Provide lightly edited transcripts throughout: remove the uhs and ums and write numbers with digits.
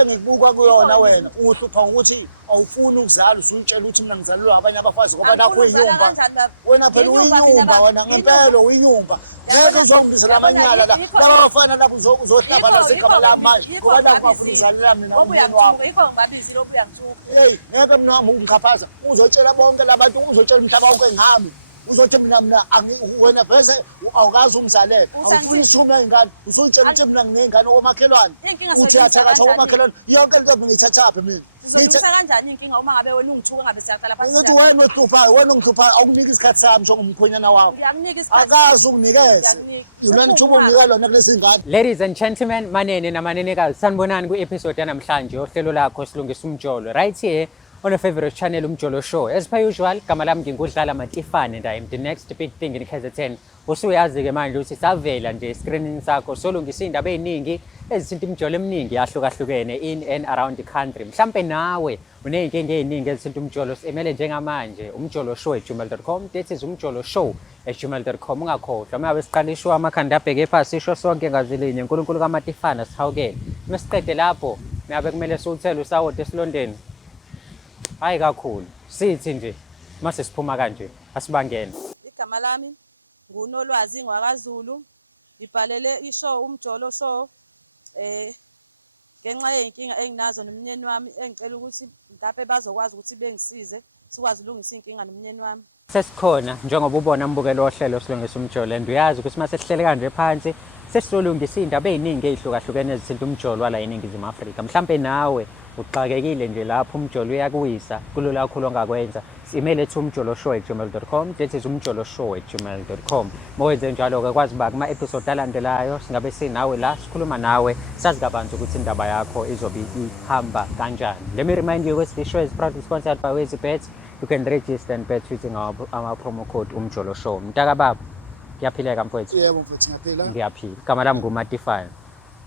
into engikubuka kuyona wena uhlupha ukuthi awufuni ukuzala usuyitshela ukuthi mina ngizalelwa abanye abafazi ngoba nakho uyinyumba wena phela uyinyumba wena ngempela uyinyumba ngeke uzongibisa lamanyala la laba bafana labo uzohlaba lasekhaba lami manje ngoba nakho ungafuna ukuzalela mina umyeni wami hey ngeke mina wami ungikhapaza uzotshela bonke labantu uzotshela umhlaba wonke ngami uzothi mina wena bese awukazi umzalela awufuni ishume ingane usutshela ukuthi mina nginengane omakhelwane uthi athakatha omakhelwane yonke into ngiyithathaphe mina ngizolungisa kanjani inkinga uma ngabe wena ungithuka ngabe siyaqala phansi ukuthi wena ohluphayo wena ongihluphayo awukuniki isikhathi sami njengomkhwenyana wakho akazi ukunikeze yilona ithuba unginika lona kulezi ngane. Ladies and gentlemen, manene namanenekazi, sanibonani ku-episode yanamhlanje yohlelo lakho silungisa umjolo right here on a favorite channel Umjolo Show. As per usual, gama lami nginguDlala Matifane and I am the next big thing in KZN. Usuyazi-ke manje ukuthi savela nje escreening sakho solungisa indaba eziningi ezithinta imijolo eminingi yahlukahlukene in and around the country. Mhlampe nawe uney'nkinga ey'ningi ezithinta umjolo emele njengamanje Umjolo Show @gmail.com. That is Umjolo Show @gmail.com. Ungakhohlwa uma ngabe siqala ishow amakhanda abheke phansi isho sonke ngazilinye uNkulunkulu kaMatifane asihawukele. Uma siqede lapho ngabe kumele siwuthele usawoti esilondeni. Hayi kakhulu sithi nje mase siphuma kanje asibangene. Igama lami nguNolwazi ngwakaZulu ngibhalele ishow Umjolo Show ngenxa yey'nkinga enginazo nomnyeni wami engicela ukuthi mhlawumbe bazokwazi ukuthi bengisize sikwazi ukulungisa inkinga nomnyeni wami. Sesikhona njengoba ubona mbukelo ohlelo silungisa umjolo and uyazi ukuthi mase sihlele kanje phansi sesilungisa indaba eziningi ezihlukahlukene ezithinta umjolo wala eNingizimu Afrika. Mhlambe nawe uxakekile nje lapho umjolo uyakuwisa kulula kakhulu ongakwenza email ethi umjoloshow@gmail.com. That is umjoloshow@gmail.com. Mowenze njalo-ke kwazi uba kuma episode alandelayo singabe sinawe la sikhuluma nawe sazi kabanzi ukuthi indaba yakho izobe ihamba kanjani. Let me remind you ukuthi the show is proudly sponsored by WeziBet. You can register and bet using our promo code Umjolo Show. Mtaka baba kuyaphileka mfowethu? Yebo mfowethu ngiyaphila. Ngiyaphila. Igama lami nguMatifane.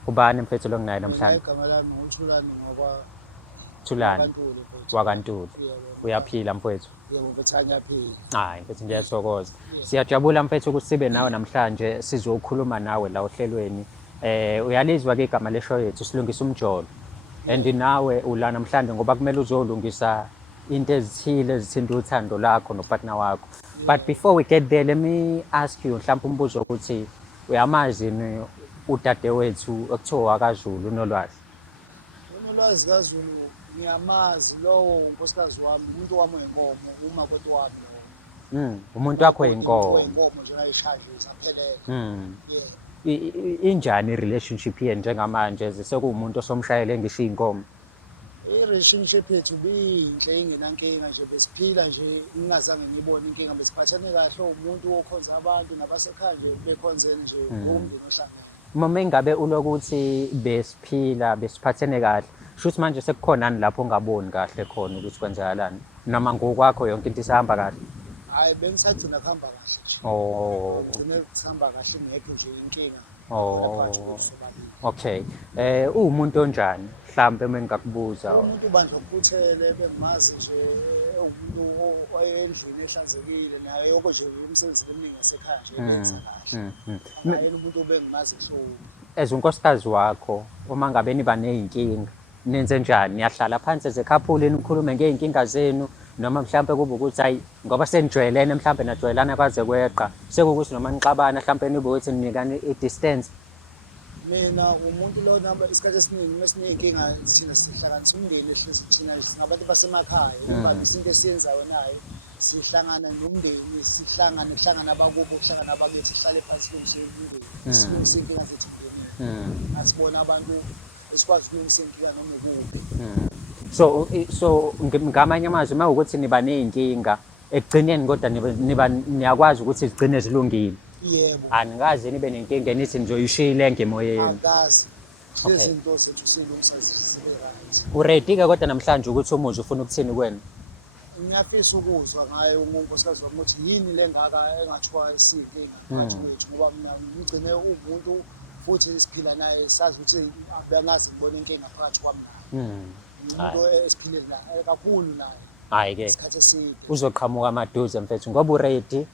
Ubani mfowethu lo nginaye namhlanje? Igama lami nguThulani Thulani wakwaNtuli. Uyaphila mfowethu? Yebo mfowethu ngiyaphila. Hayi mfowethu ngiyathokoza. Siyajabula mfowethu ukuthi sibe nawe namhlanje sizokhuluma nawe la ohlelweni. Uyalizwa ke igama leshow yethu silungisa umjolo. And nawe ula namhlanje ngoba kumele uzolungisa into ezithile ezithinta uthando lakho nopartner wakho. But before we get there, let me ask you mhlawumbe umbuzo ukuthi uyamazi ni udade wethu ekuthiwa akaZulu uNolwazi? uNolwazi kaZulu ngiyamazi lowo unkosikazi wami umuntu wami wenkomo uma kwethu wami. Umuntu wakho wenkomo. Wenkomo nje ayishaje saphelele. Injani relationship yenu njengamanje sekuwumuntu osomshayele ngisho inkomo? I-relationship yethu binhle ingenankinga nje besiphila nje ngingazange ngibone inkinga besiphathane kahle umuntu okhonza abantu nabasekhaya nje bekhonzene nje umndeni ohlangana. Uma ingabe ulokuthi besiphila besiphathene kahle shuthi manje sekukhonani lapho ungaboni kahle khona ukuthi kwenzakalani noma ngokwakho yonke into isahamba kahle? Hayi bengisagcina kuhamba kahle nje. Gcine kuhamba kahle ngekho nje inkinga. Okay. Umuntu onjani mhlambe uma ngingakubuza? Umuntu bandla ukuphuthele bengimazi nje umuntu oyendlini ehlanzekile naye yoko nje umsebenzi eminingi esekhaya nje benza kahle. Hayi umuntu bengimazi show. Unkosikazi wakho uma ngabe niba nezinkinga nenze njani? Niyahlala phansi ezekhapuleni nikhulume ngey'nkinga zenu noma mhlambe kube ukuthi hayi ngoba senijwayelene mhlambe najwayelana kwaze kweqa sekukuthi noma nixabana mhlambe nibe ukuthi ninikane i-distance? Mina umuntu lo namba isikhathi esiningi mesiney'nkinga thina sihlanganisa umndeni ehlezi thina singabantu basemakhaya ngoba isinto esiyenzayo naye sihlangana nomndeni sihlangana abakubo kuhlangana abakithi sihlale phansi kulungise inkinga zethu asibona abantu esikwazi ukulungisa inkinga noma ukuphi. So ngamanye amazwi uma ukuthi niba ney'nkinga ekugcineni kodwa niyakwazi ukuthi zigcine zilungile? Yebo. Angazi nibe nenkinga nithi nizoyishiyile ngemoyeni? Angazi. Izinto zethu silungisa zibe right. Uready-ke kodwa namhlanje ukuthi umuzi ufuna ukuthini kuwena? Ngiyafisa ukuzwa ngaye unkosikazi wami ukuthi yini le ngaka engathiwa isinkinga phakathi kwethu ngoba mina ngigcine umuntu futhi siphila naye sazi ukuthi abengazi ngibona inkinga phakathi kwami naye. Umuntu esiphile naye kakhulu naye. Hayi-ke isikhathi eside uzoqhamuka amaduze mfethu ngoba uready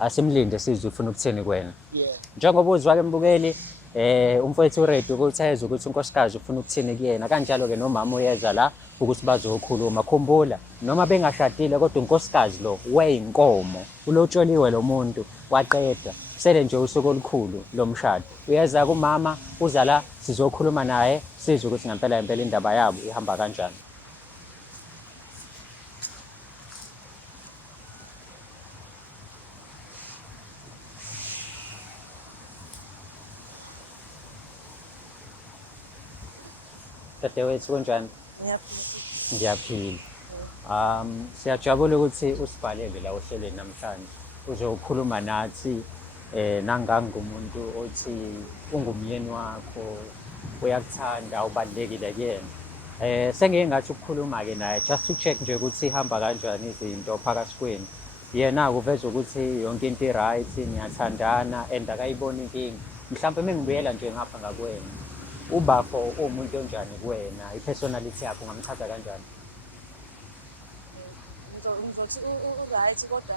asimlinde sizwe ufuna ukuthini kuwena. Yeah. Njengoba uzwa-ke mbukeli umfowethu uready ukuthi ayezwe ukuthi unkosikazi ufuna ukuthini kuyena, kanjalo-ke nomama uyeza la ukuthi bazokhuluma. Khumbula noma bengashadile kodwa unkosikazi lo weyinkomo, ulotsholiwe lo muntu waqeda, sele nje usuku olukhulu lomshado. Uyeza kumama, uza la sizokhuluma naye sizwe ukuthi ngempela indaba yabo ihamba kanjani. Dadewethu kunjani? Ngiyaphila. Siyajabula ukuthi usibhalele la ohlelweni namhlanje uzokhuluma nathi nangangumuntu othi ungumyeni wakho, uyakuthanda, ubalulekile kuyena. Sengike ngathi ukukhuluma-ke naye just to check nje ukuthi ihamba kanjani izinto phakathi kwenu. Yena-ke uveza ukuthi yonke into i-right, niyathandana and akayiboni inkinga. Mhlawumbe mengibuyela nje ngapha ngakwena, ubafo umuntu onjani kuwena, i-personality yakho ungamchaza kanjani? Ngizothi u-right kodwa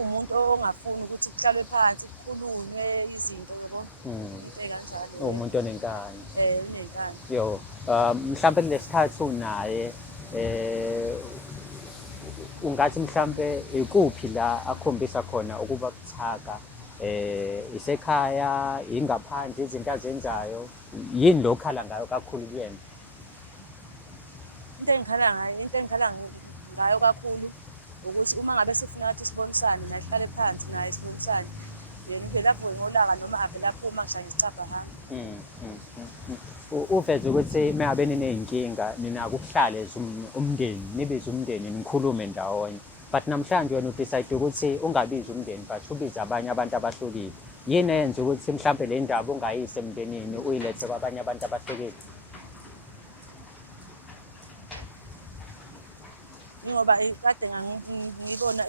umuntu ongafuni ukuthi kuhlalwe phansi kukhulunywe izinto kanjalo. Umuntu onenkani. Unenkani. Yo, mhlawumbe kulesikhathi unaye ungathi mhlawumbe ikuphi la akhombisa khona ukuba buthaka, isekhaya, ingaphandle, izinto azenzayo, yini lo khala ngayo kakhulu kuyena? Into engikhala ngayo kakhulu ukuthi uma ngabe sifuna ukuthi sibonisane naye, sihlale phansi naye sibonisane, ngivela khona ngolanga noma avela aphuma ngishaya isicabha ngayo. Uveze ukuthi mengabe niney'nkinga ninako ukuhlale as umndeni, nibize umndeni nikhulume ndawonye, but namhlanje wena udecide ukuthi ungabizi umndeni but ubize abanye abantu abahlukile. Yini eyenza ukuthi mhlawumbe le ndaba ungayise emndenini uyilethe kwabanye abantu abahlukile? Ngoba kade ngibona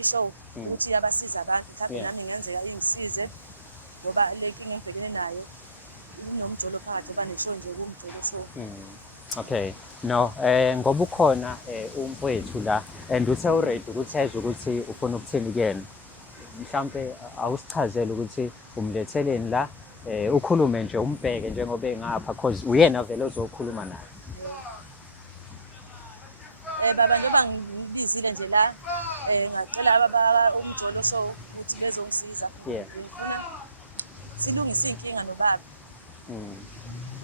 i-show ukuthi iyabasiza abantu, mhlawumbe nami ngenzeka ingisize ngoba le nkinga engibhekene nayo inomjolo phakathi baneshow nje kumjolo show. Okay, no, ngoba ukhona umfowethu la and uthe uready ukuthi ezwe ukuthi ufuna ukuthini kuyena, mhlawumbe awusichazele ukuthi umletheleni la, ukhulume nje umbheke njengoba engapha cause uyena vele ozokhuluma naye. Baba njengoba ngibizile nje la, ngacela umjolo show ukuthi bezongisiza. Silungise inkinga nobaba.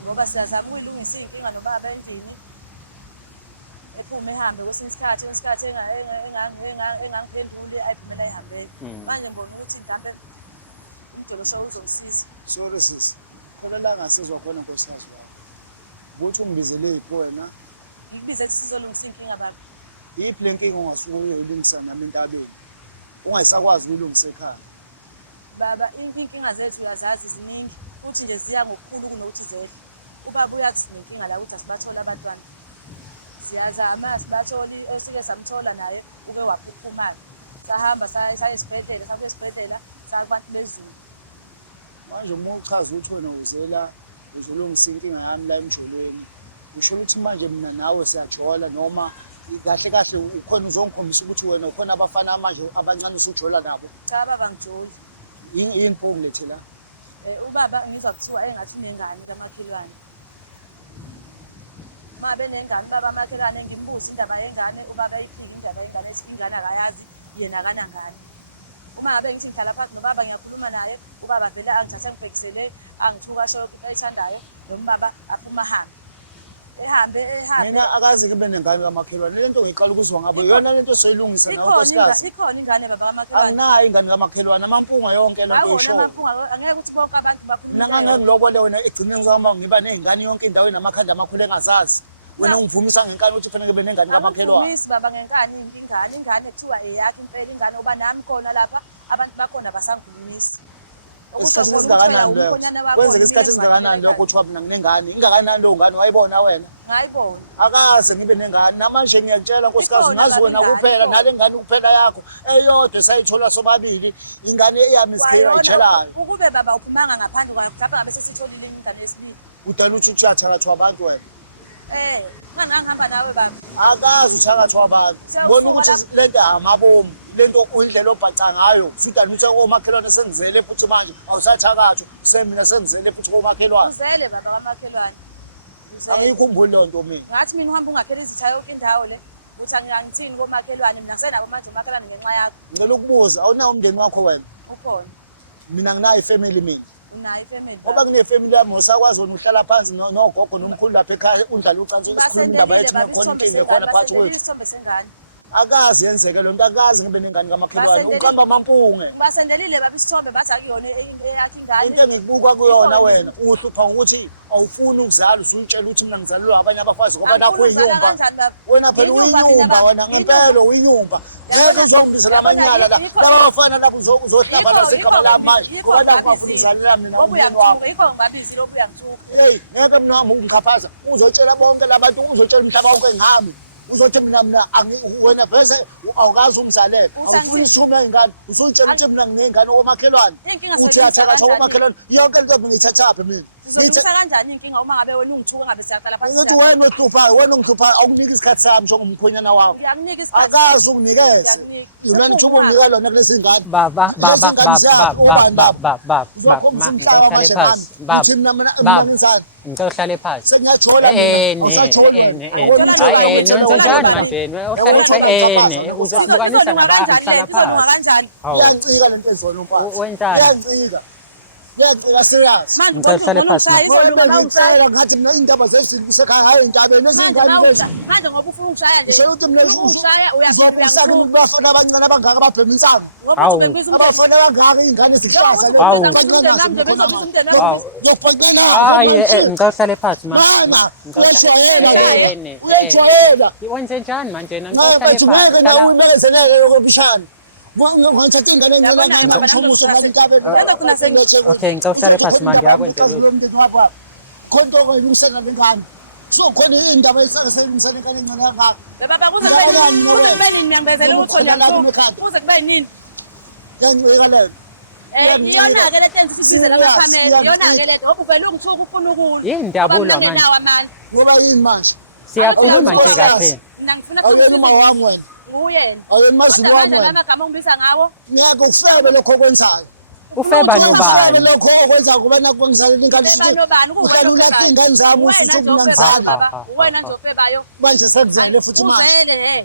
Ngoba siyazama ukuyilungisa inkinga nobaba endlini. Ephume ehambe kwesinye isikhathi engangiphendule ayiphumela ayihambele. Manje ngibona ukuthi mhlawumbe umjolo show uzongisiza. Sorry sis, khona la ngasizwa khona nkosikazi wakho ukuthi ungibizele yiphi wena, ngikubize ukuthi sizolungisa inkinga baba. yiphi le nkinga ongasuke uyilungisa nami entabeni ungayisakwazi ukuyilungisa ekhaya? Baba, inkinga zethu uyazazi ziningi futhi nje ziya ngokukhulu kunokuthi zedle. Ubaba uyathi sinenkinga la ukuthi asibathole abantwana, siyazama sibatholi, esike samthola naye ube waphuphumala, sahamba saye esibhedlela sakubantu bezulu. Manje uma uchaza ukuthi wena uzela uzolungisa inkinga yami la emjolweni, usho ukuthi manje mina nawe siyajola noma kahle kahle ukhona uzongikhombisa ukuthi wena ukhona abafana manje abancane usujola nabo? Cha baba, ngijoli. Yini ukulethe la? Ubaba ngizwa kuthiwa engathi unengane kamakhelwane. Uma benengane baba amakhelwane ngimbuza indaba yengane, ubaba ayikhini indaba yengane, ingane akayazi, yena akanangane. Uma ngabe ngithi ngihlala phansi nobaba ngiyakhuluma naye, ubaba vele angithatha angibhekisele, angithuka asho ayithandayo, noma baba aphuma ehambe. Mina akazi kube nengane kamakhelwane, le nto ngiqala ukuzwa ngabo yona le nto soyilungisa nawe nkosikazi. Ikhona ingane baba kamakhelwane. Anginayo ingane kamakhelwane, amampunga yonke lento oyisho. Angeke ukuthi bonke abantu bakhuluma. Mina ngangeke ngiloko le wena egcineni kwami ngiba nengane yonke indawo enamakhanda amakhulu engazazi. Wena ungivumisa ngenkani ukuthi kufanele kube nengane kamakhelwane. Ngivumisi baba ngenkani, ingane kuthiwa eyakho impela ingane oba nami khona lapha, abantu bakhona basangivumisa. Isikhathi esingakanani leyo? Kwenzeka isikhathi esingakanani lokho kuthiwa mina nginengane? Ingakanani leyo ngane wayibona wena? Ngayibona. Akaze ngibe nengane. Namanje ngiyakutshela nkosikazi ngazi wena kuphela nale ngane kuphela yakho eyodwa esayithola sobabili, ingane eyami isikheya ayitshelayo. Ukube baba uphumanga ngaphandle kwayo, mhlawumbe ngabe sesitholile ingane yesibili. Udala ukuthi uyathakathwa abantu wena. manje angihamba nawe baba. Akazi uthakathi wabantu. Ngibona ukuthi lento amabomu, lento uyindlela obhaca ngayo. Sudala uthe omakhelwane sengizele futhi manje awusathakathi semina sengizele futhi komakhelwane. Uzele baba kamakhelwane. Angiyikhumbuli leyo nto mina. Ngathi mina uhamba ungaphela izithayo yonke indawo le. Uthi angithini komakhelwane mina ngisenabo manje umakhelwane ngenxa yakho. Ngicela ukubuza, awunawo umndeni wakho wena? Ukhona. Mina nginayo ifamily mina. Unayo ifamily. Ngoba kunefamily yami usakwazi wona uhlala phansi nogogo nomkhulu lapha ekhaya undlala ucansi isikhuluma indaba yethu nekhona inkinga ekhona phakathi kwethu. Isithombe sengane. Akazi yenzeke lo nto, akazi ngibe nengane kamakhelwane. Uqamba amampunge. Basendelile baba isithombe bathi akuyona eyakhe ingane. Into engibuka kuyona wena uhlupha ukuthi awufuni ukuzala usuyitshela ukuthi mina ngizalelwa abanye abafazi ngoba nakho uyinyumba. Wena phela uyinyumba wena ngempela uyinyumba. Ngeke uzongibizela amanyala la. Laba bafana lapho uzohlaba la sekhaba la manje. Ngoba lapho bafuna ukuzalela mina umndeni wakho. Yikho ngibabizile lokhu uyangithuka. Hey, ngeke mina wami ungikhapaza. Uzotshela bonke labantu, uzotshela umhlaba wonke ngami. Uzothi mina wena bese awukazi umzalelo. Awufuni ishume ingane. Usuyitshela ukuthi mina nginengane omakhelwane. Uthi athakatha omakhelwane. Yonke into ngiyithathaphe mina. Ngithatha kanjani inkinga uma ngabe wena ungithuka ngabe siyaqala phansi. Ngithi wena ohluphayo, wena onghluphayo awukuniki isikhathi sami njengomkhwenyana wakho. Uyakunika isikhathi. Akazi ukunikeze. Yilona thuba unika lona kulezi ngane. Baba ngicela uhlale phansi. Sengiyajola Wenzenjani manje? Uhlale uzihlukanisa nabahlala phansi. Iyancika lento ezona umfana. Wenzani? Iyancika. Ngiyacela seyazi. Ngicela uhlale phansi. Ngicela ngathi mina indaba zezinto kusekhaya hayi indaba nezingane lezi. Manje ngoba ufuna ukushaya nje. Ngisho ukuthi mina ushaya uzobusaka bafana abancane abangaka ababhema insango. Hawu. Abafana abangaka ingane zihlahla lezi. Hawu. Ngiyokubhekela. Hayi ngicela uhlale phansi Mama, uyashwayela. Uyashwayela. Uyashwayela. Wenzenjani manje? Ngeke Ngicela uhlale ngeke nawe phansi. ubekezelele lokubishana. Ngithathe ingane encane ngihamba ngishumuso ngalintabeni. Okay, ngicela uhlale phansi manje yakwenzela. Khonto kwelungisela lengane. So khona indaba eyiselusela ingane encane kangaka. Baba kuze kube nini ngiyambezela ukuthi ngiyakho. Kuze kube nini? Yangicika leyo. Iyona ke lento enzifize la kamera. Iyona ke lento obuvela ungithuka ufuna ukudla. Yini indabulo manje? Ngoba yini manje? Siyakhuluma nje kahle. Mina ngifuna Awuyena uma wami wena. Uyena. Awuyena mazi wami wena. Amagama ongibisa ngawo. Ngiyake ukufebe lokho okwenzayo. Ufeba nobani? Lokho okwenza kuba nakho ngizalela ingane sithi. Uhlala ulethe ingane zami usithi mina ngizala. Wena nzofebayo. Manje sekuzele futhi manje. Uzele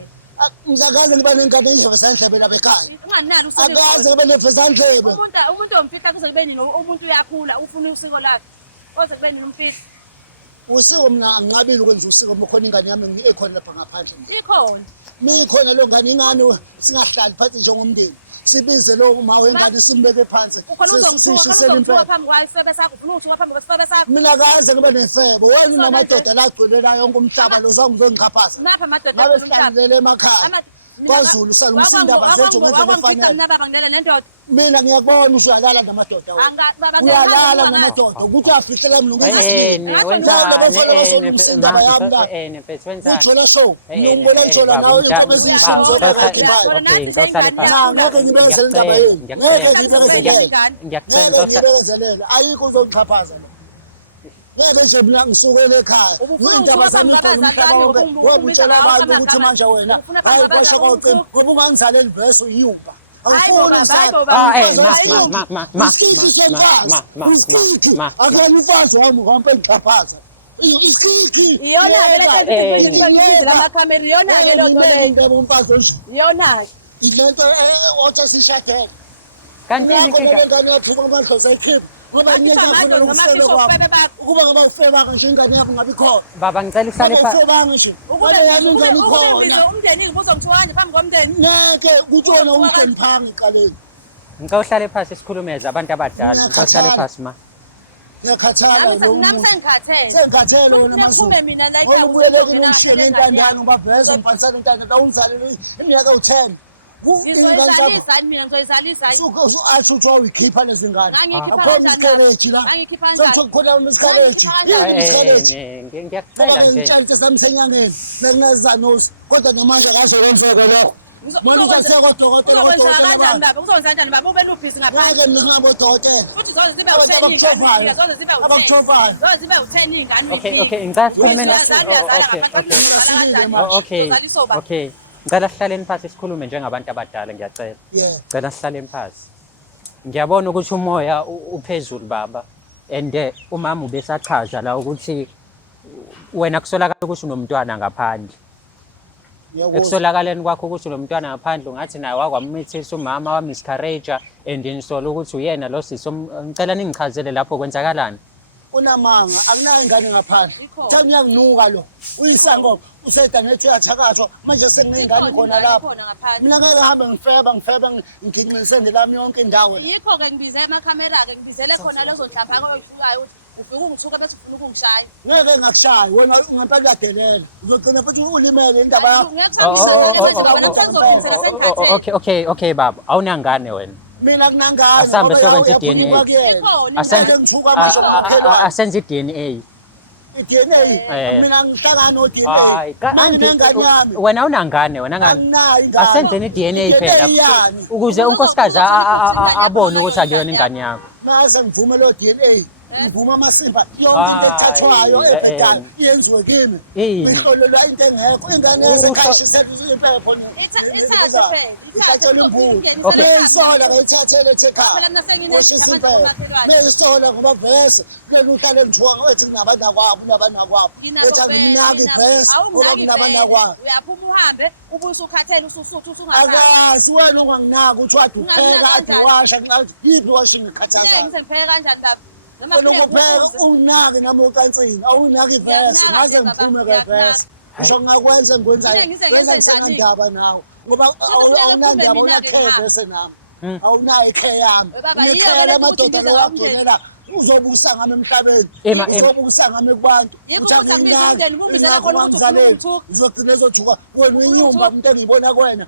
Ngizakaze ngiba nengane ey'ndlebe zandlebe lapha ekhaya. Unganalo usiko. Akaze ngibe nendlebe zandlebe. Umuntu omfihla kuze kube nini umuntu uyakhula ufuna usiko lakhe. Oze kube nini umfihla. Usiko mina anginqabile ukwenza usiko uma khona ingane yami ekhona lapha ngaphandle. Ikhona. Mikhona lo ngane ingane singahlali phansi njengomndeni. Sibize lo uma wengane simbeke phansi. Sishisele impela. Phambi kwayisebe sakho ufuna usuka phambi kwesebe sakho. Mina akaze ngibe nefebo. Wena unamadoda la agcwelelayo yonke umhlaba lo zangizongiqhaphasa. Napha amadoda Ngabe sihlangele emakhaya. KwaZulu salungisa indaba zethu ngendlela efanele. Mina ngiyakubona usuyalala namadoda wena. Uyalala namadoda ukuthi afihlele mlungisa. Mfethu wenzani? Ujola show. Ngiyongibona njola nawe inkomo ezishini zokukhiphayo. Okay, ngicela uhlale phansi. Ngeke ngibekezele indaba yenu. Ngeke ngibekezelele. Ngiyacela Ngeke ngibekezelele. Ayikho uzongixhaphaza la. Ngeke nje mina ngisukele ekhaya. Indaba zami khona umhlaba wonke. Wena utshela abantu ukuthi manje wena hayi kwesha kwacima. Ngoba ungangizaleli verse uyuba. Angifuni akuyena umfazi wami ngompe ngixhaphaza. Isikiki. Iyona ke lento engizile amakhamera iyona ke lo nto leyo. Indaba umfazi onje. Iyona ke. Ilento othi sishadele. Kanti inkinga ingane yakho ngoba ikhipha. Ngoba ngeke ngifuna ukufeba kwami. Ukuba ngoba ufeba nje ingane yakho ngabe ikhona. baba ngicela uhlale phansi. Ufeba nje. Ngoba yami ingane ikhona. Umndeni ngibuza ngithiwani phambi komndeni. Ngeke kutshona umndeni phangi eqaleni. Ngicela uhlale phansi sikhulumeze abantu abadala. Ngicela uhlale phansi ma. Ngiyakhathala lo muntu. Sengikhathele. Sengikhathele wena maZulu. Mina la ekhaya ubuyeleke nomshiyele intandane ubaveza umphanisana intandane ungizalele iminyaka ewu10. Ngizoyizalisa mina ngizoyizalisa. Asho ukuthi uyikhipha lezi ngane. Akhona isikeleji la. Angikhipha kanjani? Sekukhona isikeleji. Ngiyacela nje. Ngitshalithe sami senyangeni. Sekungazanosi. Kodwa namanje akazokwenzeka lokho. Mina uzothenga odokotela uzokwenza kanjani baba? Uzokwenza kanjani baba? Ube luphisi ngaphandle. ngeke ngihambe odokotela Futhi zonke zibe u10 ingane. Zonke zibe u10. abakutrofayo Zonke zibe u10 ingane. Okay, ngicela sikhulume okay. Ngicela sihlaleni phansi sikhulume njengabantu abadala ngiyacela. Ngicela sihlaleni phansi. Ngiyabona ukuthi umoya uphezulu baba. And umama ubesachaza la ukuthi wena kusolakala ukuthi unomntwana ngaphandle. Ekusolakaleni kwakho ukuthi unomntwana ngaphandle ungathi naye wakwamithisa umama wa miscarriage and nisola ukuthi uyena lo sisi. Ngicela ningichazele lapho kwenzakalani. unamanga akunayo ingane ngaphandle uthanda uyakunuka lo uyisangoma useda nethi uyathakazwa manje sengingane khona lapha mina ngeke hambe ngifeba nginqinise ngelami yonke indawo yikho ke ngibize amakhamera ke ngibizele khona lezo ndlapha ngokuqhayo ufike ungithuka bese ufuna ukungishaya ngeke ngakushayi wena ungempela uyadelela uzogcina futhi ulimele indaba yakho Okay baba awunangane wena mina kunangane asambe sokwenza i-DNA asenze i-DNA i-DNA mina ngihlangana no-DNA manje nengane yami wena awunangane wena ngani asenzeni i-DNA phela ukuze unkosikazi abone ukuthi akuyona ingane yakho mase ngivume lo DNA ngivuma amasimba yonke into ethathwayo ebhedayo iyenziwe kimi ngihlolelwa into engekho ingane yasekhayishisela impepho ithathele imbuko leyisola ngayithathele ekhaya oshisa impepho leyisola ngoba vese kuleli uhlale ngithiwa ngathi kunabantu akwabo unabantu akwabo ethi anginaki ivese ngoba kunabantu akwabo uyaphuma uhambe ubuye usukhathele usuthu usungakazi akazi wena unganginaki uthi wadi upheka ade washa yiphi washing ikhathaza ngipheka kanjani baba Ukupheka unake nami ucansini awunaki ivese ngaze ngiphume kevese ngisho ngakwenza engikwenzayo wenza ngisenandaba nawe ngoba awunandaba unakhe vese nami awunayo ikhe yami ikhe lamadoda lawagcinela uzobusa ngami emhlabeni uzobusa ngami kubantu uzogcina ezothuka wena uyinyumba umuntu engiyibona kwena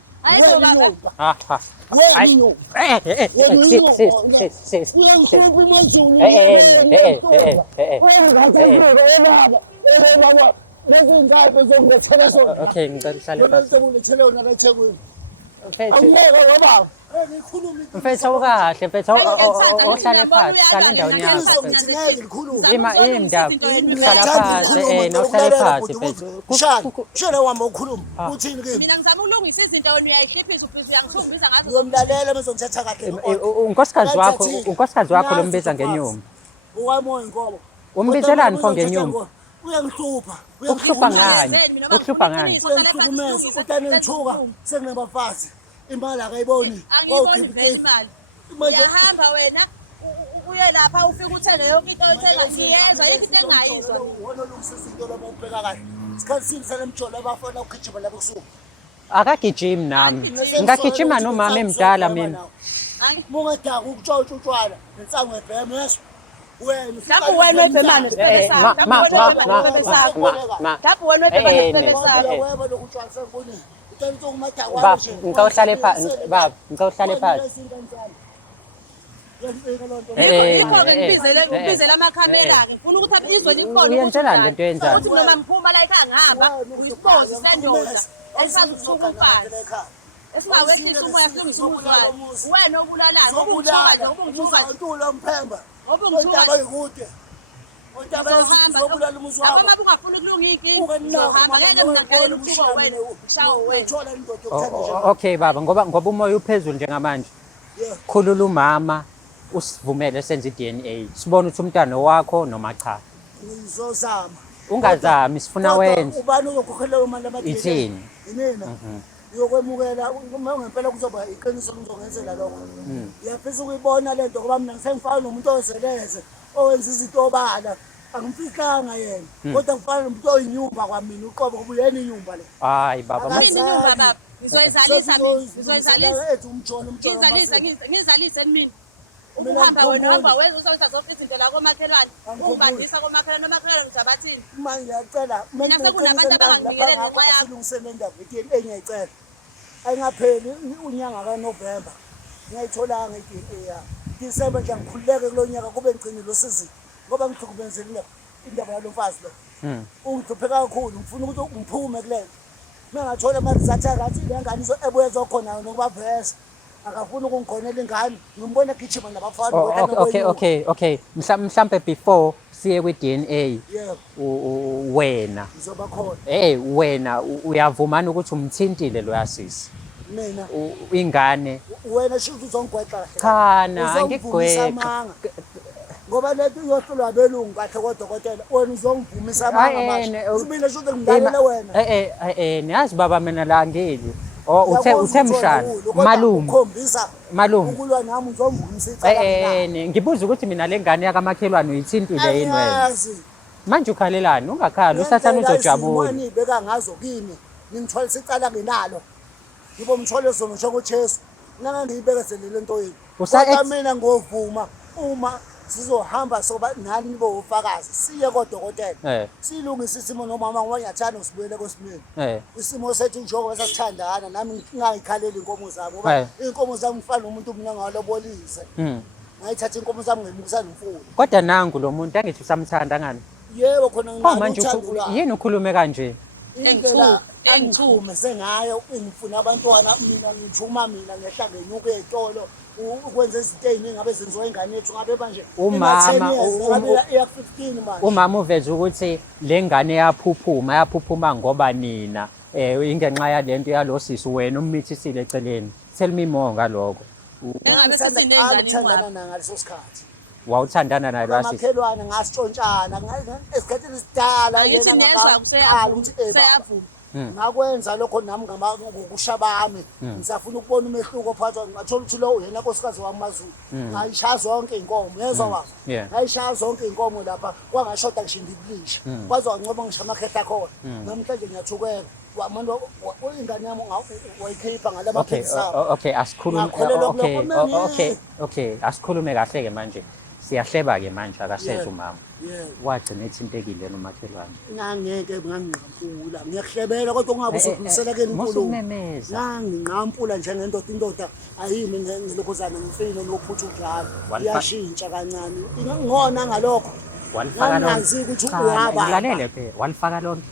Okay, ngicela mfethu awukahle mfethu ohlale phansi hlala endaweni yakho indaba hlala phansi nawuhlale phansi mfethu shela wami ukhuluma uthini kimi mina ngizama ukulungisa izinto wena uyayihliphisa uphisa uyangithumbisa ngathi ngiyomlalela bezongithatha kahle unkosikazi wakho lombiza ngenyuma uwamoya inkomo umbizelani pho ngenyuma uyangihlupha ukuhlupha ngani uyangihlukumeza utane ngithuka senginebafazi imali akayiboni angiyiboni vele imali uyahamba wena uye lapha ufike uthenge yonke into oyithenga ngiyezwa yonke into engayizwa wona olungisisa into labo ubheka kahle isikhathi sinisana emjolo abafana ukugijima labo kusuku akagijimi nami ngagijima nomama emdala mina mungadaka ukutshontsha utshwala nensango ebheme yeso lapho wena webhemane sibeke sakho lapho wena webhemane sibeke sakho weba lokutshwala sengibonile baba ngikawuhlale phansi baba ngikawuhlale phansi yikho ngibizele amakhamera ke ngifuna ukuthi izwe likhona uyenzelani lento yenzayo ukuthi noma ngiphuma la ekhaya ngihamba uyisibozi sendoda esazusuka umfazi esingawehlisa umoya silungisa umulalo wena obulalayo obungithoka nje obungithuka ntulo mphemba obungithuka yikude uzobulala umuzi wakho uma bungafuni ukulunga inkinga uzohamba ngeke mina ngidlale umthuko wena ushawo wena okay baba ngoba umoya uphezulu njengamanje khulula umama usivumele senze i-DNA sibone ukuthi umntwana wakho noma cha ngizozama ungazami sifuna wenze ubani uzokhokhela imali amadini ithini yinina uyokwemukela uma ungempela kuzoba iqiniso ngizongenzela lokho ngiyafisa ukuyibona lento ngoba mina ngisengifana nomuntu ozeleze owenza izinto obala angimfihlanga yena kodwa ngifana nomuntu oyinyumba kwamina uqobo ngoba uyena inyumba le hayi baba inyumba baba ngizoyizalisa ethi umjolo ngizalise mina ukuhamba wena uhamba wenza uzawuza zonke izinto la komakhelwane ungibandisa komakhelwane nomakhelwane ngizabathini manje ngiyacela mina sekunabantu abangingikelele ngenxa yakho silungisele indaba i-DNA ngiyayicela ayingapheli unyanga kaNovember ngiyayitholanga i-DNA yami December nje ngikhululeke kulo nyaka kube ngcinile usizini ngoba ngihlukumezekile indaba yalo mfazi lo ungiduphe kakhulu ngifuna ukuthi ngiphume kulento mengathola ama-result akathi le ngane ebuye zokhona nokuba vesa akafuni ukungikhonela ingane ngimbona egijima nabafana Okay. Mhlampe before siye kwi-DNA yebo wena ngizoba khona wena uyavumana ukuthi umthintile loya sisi mina ingane wena shuthi uzongigwexa khana uzongivumisa angigweqa amanga ngoba lethu iyohlulwa abelungu kahle kodokotela wena uzongivumisa amanga manje usibile shuthi ngidalele wena niyazi baba mina la angeli uthe mshana malume ukulwa nami uzongivumisa icala ngibuza ukuthi mina le ngane yakamakhelwane uyithintile yini wena manje ukhalelani ungakhali usathana uzojabula ibeka ngazo kimi ngithwalisa icala nginalo yibo mthole sona ngisho kuJesu nanga ngiyibekezelele into yini kodwa mina ngovuma uma sizohamba soba nani nibe ufakazi siye kodokotela silungisa isimo nomama ngiyathanda usibuyele kwesimini isimo sethu njengoba sasithandana nami ngingayikhaleli inkomo zami ngoba inkomo zami ngifana nomuntu mina ngalobolise ngayithatha inkomo zami ngimukisa nomfulo kodwa nangu lo muntu angithi usamthanda ngani yebo khona manje yini ukhulume kanje indlela engithume sengayo ngifuna abantwana mina ngehla ngenyuka ezitolo ukwenza izinto eziningi ngabe zenziwa ingane yethu ngabe manje umama iya 15 manje umama uveze ukuthi le ngane yaphuphuma ngoba nina ingenxa yalento yalosisi wena ummithisile eceleni tell me more ngaloko engabe sesinengane ingane ngaleso sikhathi wawuthandana naye lwasisi amakhelwane ngasitshontshana esikhathini esidala yena ngaqala ukuthi seyavuma ngakwenza lokho nami ngokusha bami ngisafuna ukubona umehluko phakathi ngathola ukuthi lo yena nkosikazi wami maZulu ngayishaya zonke inkomo yezwa baba ngayishaya zonke inkomo lapha kwangashoda ngisho ngikulisha kwaze wancoba ngisho amakhetha khona namhlanje ngiyathukela manje ingane yami wayikhipha ngalaba asikhulume kahle ke manje siyahleba ke manje akasezwe umama wagcina ethintekile nomakhelwane ngangeke nganginqampula ngiyahlebela kodwa ungabe usudlulisela ke inkulumo nganginqampula njengendoda indoda ayimi ngilokhuzana ngifile nokuphutha njalo iyashintsha kancane ngona ngalokho walifaka lonke ukuthi uhaba ngilalele phela walifaka lonke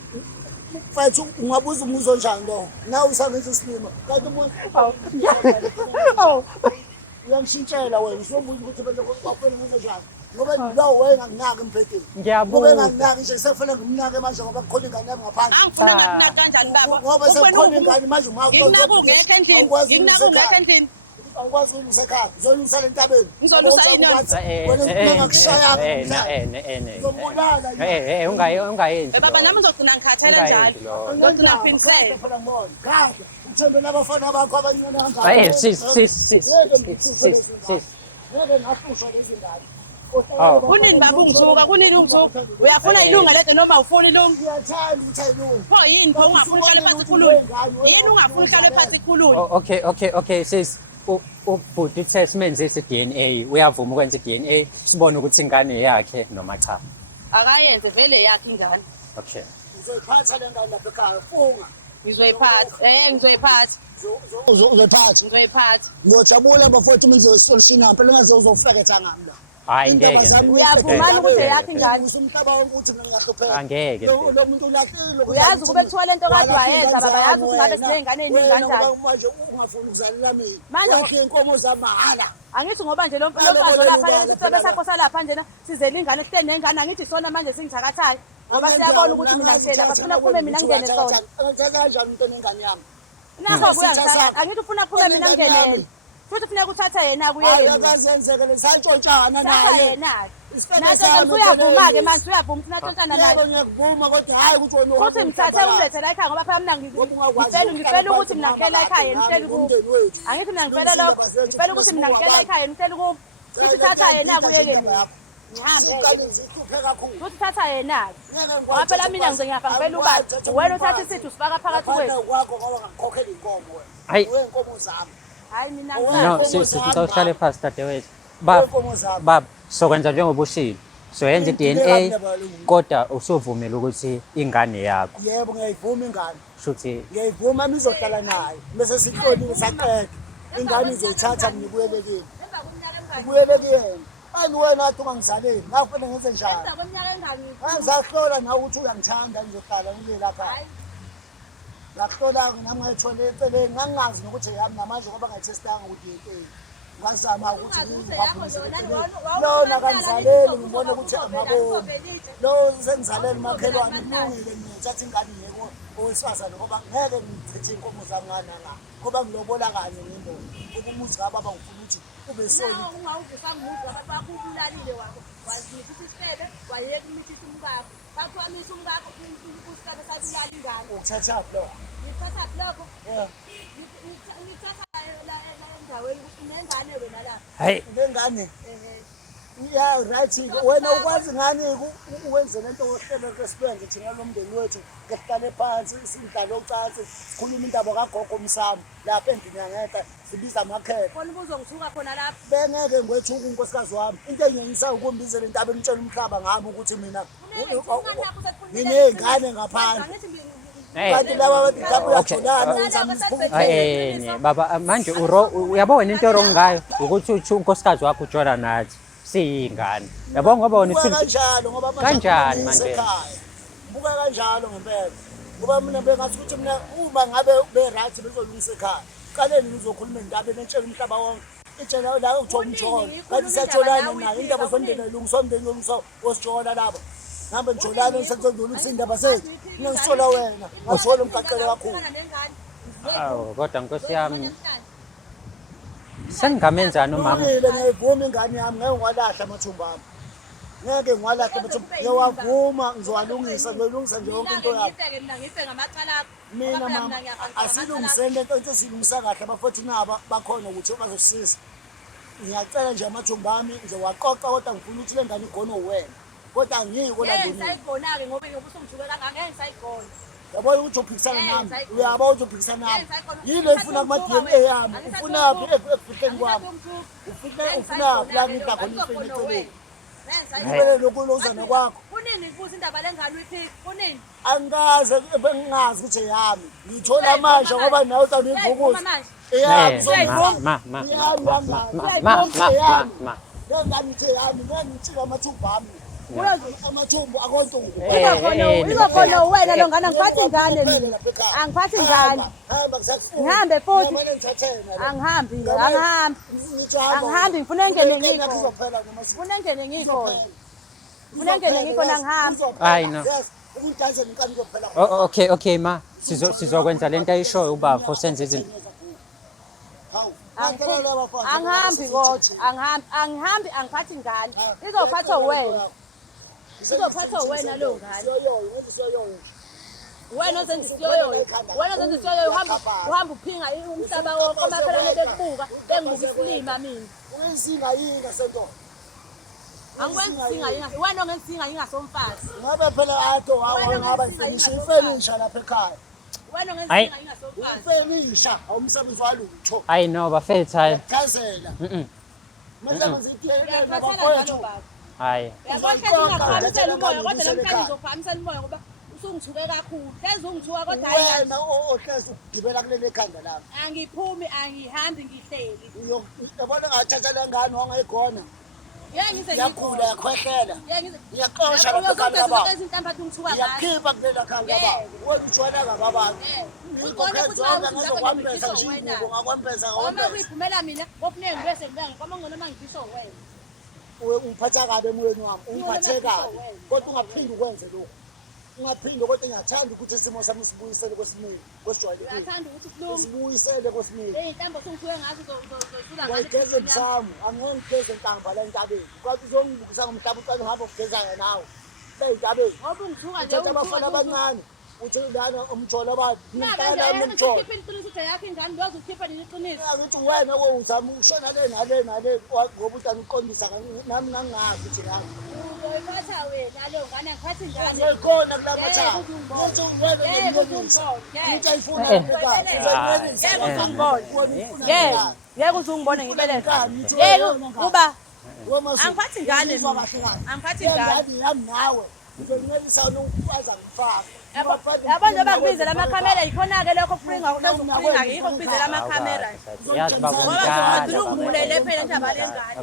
mfethu ungabuza umuzo onjani lo nawe usangenza isilima kanti umuntu uyangishintshela wena usobuza ukuthi bese kwafela ngenza njani ngoba lo wena nginaka empedeni ngiyabuza ngoba nginaka nje sekufanele ngimnake manje ngoba kukhona ingane yami ngaphandle angifuna ngakunaka kanjani baba ngoba sekukhona ingane manje ngikunaka ungekho endlini ngikunaka ungekho endlini awukwazi ukulungisa ekhaya ngizolungisa le ntabeni ngizolungisa yini wena ngakushaya ungayenzi baba nami ngizogcina ngikhathele njalo ngizogcina ngiphinisele uthembe nabafana bakho abancane kangaka sis ngeke ngahlushwa lezi ngane kunini baba ungithuka kunini ungithuka uyafuna ilunga lede noma ufuna ilunga ngiyathanda ukuthi ayilunga pho yini pho ungafuna uhlale phansi ikhulule yini ungafuna uhlale phansi ikhulule okay sis ubhuti uthe simenzise i-DNA uyavuma ukwenza i-DNA sibone ukuthi ingane yakhe noma cha akayenze vele yakhe ingane okay ngizoyiphatha le ngane lapha ekhaya funga ngizoyiphatha ngizoyiphatha uzoyiphatha ngiyojabula bafowethu ngizosolishina phela ngaze uzofeketha ngami la hayi ngeke uyavumana ukuthi yakhe ingane umhlaba wonke uthi mina ngiyahlupheka angeke lo muntu ulahlile uyazi ukube kuthiwa lento kade wayenza baba yazi ukuthi ngabe siney'ngane ey'ningi kanjani manje ungafuni ukuzalela mina manje wakhe inkomo zamahhala angithi ngoba nje lo mfazi olapha sisebe sakho salapha njena sizele ingane sihle nengane angithi sona manje singithakathayo ngoba siyabona ukuthi mina ngihleli lapha sifuna kuphume mina ngingene sona ngithatha kanjani into nengane yami nakho kuyangisaka angithi ufuna kuphume mina ngingene yena futhi kufuneka uthatha yena kuyena akazenzeke lesayitshontshana naye naye uyavuma-ke manje uyavuma ukuthi natshontshana naye ngiyakuvuma kodwa hhayi ukuthi wena futhi mthathe umlethe la ekhaya ngoba phela mina ngifela ukuthi mina ngihlela ekhaya yena uhleli kubo angithi mina ngifela lokho ngifela ukuthi mina ngihlela ekhaya yena uhleli kubo futhi thatha yena kuyeke mina futhi thatha yena-ke ngoba phela mina ngize ngiyafa ngifela ubani wena uthatha isithi usifaka phakathi kwethu hayi hayi mina no sisawuhlale phasi dadewethu baba sokwenza njengoba ushilo soyenza i-DNA kodwa usuvumela ukuthi ingane yakho yebo ngiyayivuma ingane shuthi ngiyayivuma mizohlala naye bese sihlolile saqeda ingane izoyithatha mina ibuyele kuyena ani wena athi ungangizaleli ngafuna ngenze njani ngizahlola nawe ukuthi uyangithanda ngizohlala ngile lapha ngakuhlolanga nami ngayithola eceleni ngangingazi nokuthi yami namanje ngoba ngayithestanga ukuthi yekeni ngazama ukuthi ngiphaphulise lona kangizaleli ngibone ukuthi amabomu lo sengizaleli makhelwane kulungile ngithatha ingane ngiyeko owesifazane ngoba ngeke ngithethe inkomo zami ngananga ngoba ngilobola kanye ngimbono ukumuzi kababa ngifuna ukuthi ube soli ungawuvisa ngumuntu bakubulalile wakho wazinika isifebe wayeka imithisa umkakho bakwamisa umkakho usifebe sabulala ingane ukuthatha lo ngithatha lokho ngithatha la endaweni unengane wena la hayi nengane ya right wena ukwazi ngani uwenze lento ohlelo kwesibenze thina lomndeni wethu ngehlale phansi sidlala ocathi sikhuluma indaba kagogo umsamo lapha endini yangeqa sibiza amakhepha khona ubuzongithuka khona lapha bengeke ngwethuka unkosikazi wami into engiyengisayo ukumbizela intaba emtshela umhlaba ngami ukuthi mina nginengane ngaphandle kanti laba bathi mhlawumbe uyajolana wenza ne baba manje uyabo wena into wrong ngayo ukuthi uthi unkosikazi wakho ujola nathi siyingane yabo ngoba wona kanjalo ngoba kanjani manje buka kanjalo ngempela ngoba mina bengathi ukuthi mina uma ngabe be-right bezolungisa ekhaya qaleni ngizokhuluma indaba entshela umhlaba wonke itshela la ukuthola umjolo kanti siyajolana nayo indaba zomndeni ayilungiswa umndeni yolungiswa wosijola laba ngihambe ngijolane ngisenzolungisa indaba zethu ngisola wena ngasola umgaqelo kakhulu awu kodwa nkosi yami sengingamenza umama ngiyivuma ingane yami ngeke ngiwalahla amathumba ami ngeke ngiwalahla amathumba ngiyawavuma ngizowalungisa ngiyoyilungisa nje yonke into yami mina mama asilungiseni lento into silungisa kahle abafowethu naba bakhona ukuthi bazosisiza ngiyacela nje amathumba ami ngizowaqoqa kodwa ngifuna ukuthi le ngane igone uwena kodwa angiyiko la ndini sayigona-ke ngoba usungithuke kangaka ngeke ngisayigona yabona ukuthi uphikisana nami uyabona ukuthi uphikisana nami yilo efuna kuma-DNA yami ufunaphi ekufihleni kwami ufunaphi la ngidla khona ifeni eceleni ngibele lokulozana kwakho kunini futhi indaba lengane uyiphika kunini angikaze bengingazi ukuthi eyami ngithola manje ngoba nawe utangivukuza eyami lengane ithe yami ngangitshika amathumba ami amathumbu akontungu izokhona uwena lo ngane angiphathi ingane mina angiphathi ingane ngihambe futhi angihambi ngifuna engene ngikhona angihambi hayi no okay ma sizokwenza lento ayishoyo ubaba senze izinto angihambi kodwa angihambi angiphathi ingane izophathwa uwena izophathwa uwena lo ngane wena ozenza isiyoyoyo uhamba uphinga umhlaba wonke omakhelwane bekubuka bengibuka isilima mina uyisingayinga sento angikwenzi isingayinga wena ongenza isingayinga somfazi ngabe phela ado ngaba ngifinisha ifenisha lapha ekhaya wena ongenza isingayinga somfazi ifenisha awumsebenzi walutho I know bafetha chazela manje ngizitiyela nabafowethu hayi yabona ngingaqhamisela umoya kodwa namhlanje ngizoqhamisela umoya ngoba usungithuke kakhulu hlezi ungithuka kodwa hayi wena ohlezi ugibela kuleli khanda lami angiphumi angihambi ngihleli yabona ngathatha lengane wangayigona yakhula yakhwehlela iyaqosha lapha ekhanda baba iyakhipha kulela khanda baba wena utshwana ngababantu ngikhokhezonke ngazokwambeza nje ingubo ngakwambeza uma kuyiphumela mina kofuneke ngibese ngibenge koma ngona mangibisho wena ungiphatha kabi emoyeni wami ungiphathe kabi kodwa ungaphindi ukwenze lokhu ungaphinde kodwa ngiyathanda ukuthi isimo sami sibuyisele kwesimile kwesijwayelekile uyathanda ukuthi kulunge sibuyisele kwesimile intambo songithuke ngazo uzosula ngazo wayigeze msamo angeke ngigeze ntamba la entabeni kwathi uzongibukisa ngomhlaba ucala uhamba ukugezana nawe la entabeni ngoba ungithuka nje uthatha abafana abancane uthi lana umjolo bathi ngicala umjolo ukhipha iqiniso yakho ingane ndoze ukhipha neliqiniso ngithi wena uzama ukushona le nale ngoba utani uqondisa nami ngangazi ukuthi ngani uyiphatha wena le ngane ngiphatha ingane ngikhona kula mathaba uthi wena ngiyibonisa uthi ayifuna ngeke uzungibone ngibeletha yeke kuba angiphathi ingane angiphathi ingane yami nawe ngizonelisa ukwazi ngifaka yabo njengoba kubizela amakhamera yikhona-ke lokho kuspringa yikho kubizela amakhamera yazi baba ngoba umdala. zilungulele phela indaba lengane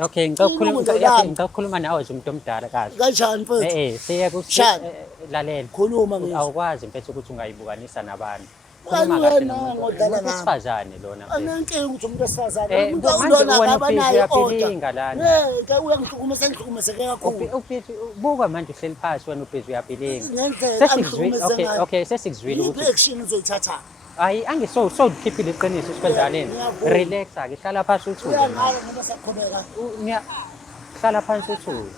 Okay, ngicela ukukhuluma nawe as umuntu omdala kahle. Kanjani mfethu? Siye Shani. lalela. Khuluma ngizwe. Awukwazi mfethu ukuthi ungayibukanisa nabantu. Kanti Khuluma kahle wena nomuntu ngodlala ngami. wesifazane lona mfethu. Anenkinga ukuthi umuntu wesifazane umuntu manje ulona wena akabanayo uyapilinga lana. ke uyangihlukumeza ngihlukumezeke kakhulu. Buka manje uhleli phansi wena ubhizi uyapilinga. Ngendlela angihlukumeze ngayo. Okay, sesikuzwile Yiphi ukuthi action uzoyithatha? hayi angikhiphile iqiniso sikwenzaleni. Relax ake hlala phansi uthule. Uyangala ngoba siyaqhubeka. Hlala phansi uthule.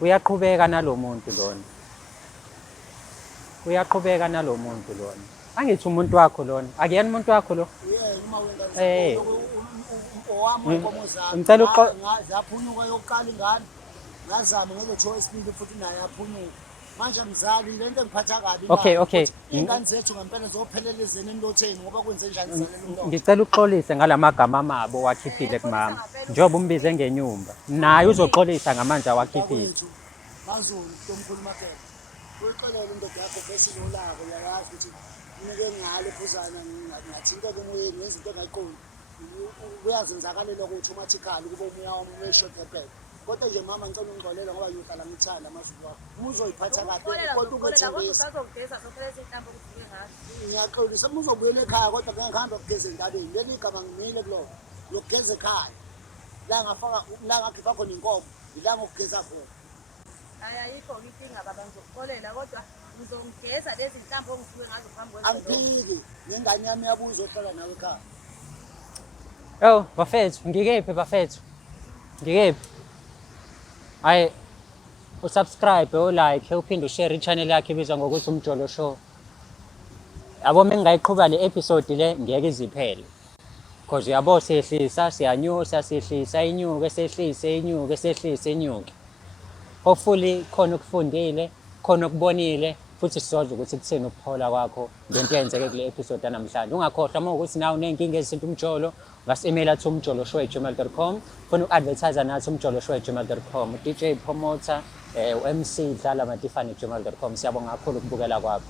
Uyaqhubeka nalomuntu lona. Uyaqhubeka nalomuntu lona. Angithi umuntu wakho lona. Akuyena umuntu wakho lo. Uma wenza owami inkomo zami. Ngicela yaphunyuka yokuqala ingane. Ngazama ngezothiwa isibili futhi naye yaphunyuka. Manje mzali lento engiphatha kabi. Okay. Ingane zethu ngempela zophelelezeni emlotheni ngoba kwenze njani zalela umntwana. Ngicela uxolise ngalamagama amabo wakhiphile kumama. Njengoba umbize ngenyumba. Naye uzoxolisa ngamanje awakhiphile. Mazulu tomkhulu makela. Uyixolele indoda yakho bese lolako uyayazi ukuthi unike ngale phuzana ngathinta emoyeni ngezinto engayiqondi. Kuyazenzakalela ukuthi automatically kube umoya wami uyeshot phela. Kodwa nje mama ngicela ungixolela ngoba uyohlala ngithanda amazulu wakho. Uzoyiphatha kahle kodwa ungethembisa. Ngiyaxolisa uzobuyela ekhaya kodwa ngeke ngihambe ukugeza entabeni. Leli igama ngimile kulona. Lokugeza ekhaya. La ngakhipha khona inkomo, ila ngokugeza khona. ayikho inkinga baba ngizokuxolela kodwa ngizongigeza lezi ntambo ongisuke ngazo phambi kwendlu Angiphiki nengane yami yabuza ohlala nawe ekhaya. Oh, bafethu, ngikephi bafethu? Ngikephi? Hayi usubscribe, ulike, uphinde ushare i-channel yakhe ibizwa ngokuthi Umjolo Show. Yabo mengayiqhuba le episode le ngeke iziphele. Because yabo siyehlisa, siyanyusa, siyehlisa, inyuke, sehlise, inyuke, sehlise, inyuke. Hopefully khona ukufundile, khona ukubonile futhi sizoza ukuthi kutheni ukuphola kwakho ngento eyenzeke kule episode namhlanje. Ungakhohlwa uma ukuthi nawe unenkinga ezinto umjolo, ungas-emaila to umjoloshow@gmail.com. Funa uku-advertise nathi umjoloshow@gmail.com. DJ promoter, MC Dlala Matifane@gmail.com. Siyabonga kakhulu ukubukela kwakho.